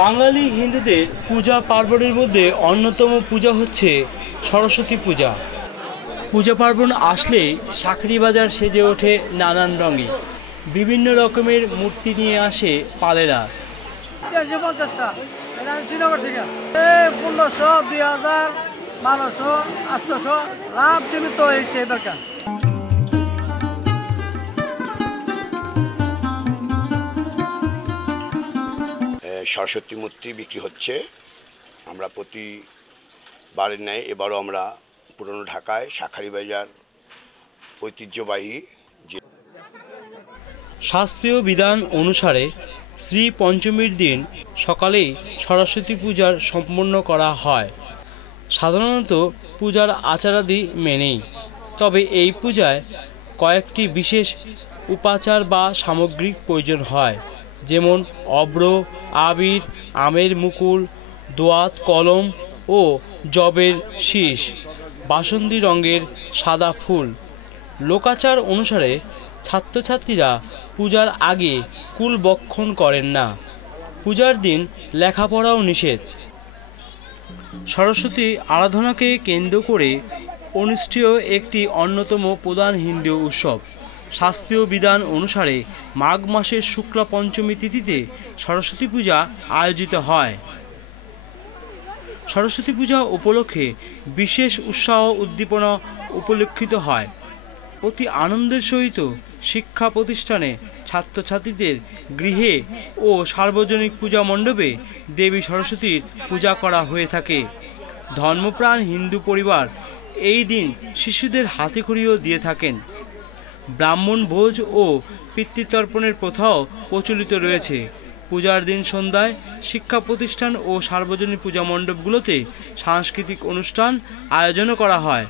বাঙালি হিন্দুদের পূজা পার্বণের মধ্যে অন্যতম পূজা হচ্ছে সরস্বতী পূজা। পূজা পার্বণ আসলে শাঁখরি বাজার সেজে ওঠে নানান রঙে। বিভিন্ন রকমের মূর্তি নিয়ে আসে পালেরা। 1500 শ্রীনগর থেকে 1500, 2000, 1200, 800 লাভ সীমিত হয়েছে এবারকার। সরস্বতী মূর্তি বিক্রি হচ্ছে। আমরা প্রতিবারের ন্যায় এবারও আমরা পুরনো ঢাকায় শাঁখারি বাজার ঐতিহ্যবাহী যে শাস্ত্রীয় বিধান অনুসারে শ্রী পঞ্চমীর দিন সকালেই সরস্বতী পূজার সম্পন্ন করা হয়। সাধারণত পূজার আচারাদি মেনেই, তবে এই পূজায় কয়েকটি বিশেষ উপাচার বা সামগ্রিক প্রয়োজন হয়, যেমন অব্র, আবির, আমের মুকুল, দোয়াত কলম ও জবের শীষ, বাসন্তী রঙের সাদা ফুল। লোকাচার অনুসারে ছাত্রছাত্রীরা পূজার আগে কুল বক্ষণ করেন না। পূজার দিন লেখাপড়াও নিষেধ। সরস্বতী আরাধনাকে কেন্দ্র করে অনুষ্ঠেয় একটি অন্যতম প্রধান হিন্দু উৎসব। শাস্ত্রীয় বিধান অনুসারে মাঘ মাসের শুক্লা পঞ্চমী তিথিতে সরস্বতী পূজা আয়োজিত হয়। সরস্বতী পূজা উপলক্ষে বিশেষ উৎসাহ উদ্দীপনা উপলক্ষিত হয়। অতি আনন্দের সহিত শিক্ষা প্রতিষ্ঠানে ছাত্রছাত্রীদের গৃহে ও সার্বজনিক পূজা মণ্ডপে দেবী সরস্বতীর পূজা করা হয়ে থাকে। ধর্মপ্রাণ হিন্দু পরিবার এই দিন শিশুদের হাতেখড়িও দিয়ে থাকেন। ব্রাহ্মণ ভোজ ও পিতৃতর্পণের প্রথাও প্রচলিত রয়েছে। পূজার দিন সন্ধ্যায় শিক্ষা প্রতিষ্ঠান ও সার্বজনীন পূজা মণ্ডপগুলোতে সাংস্কৃতিক অনুষ্ঠান আয়োজনও করা হয়।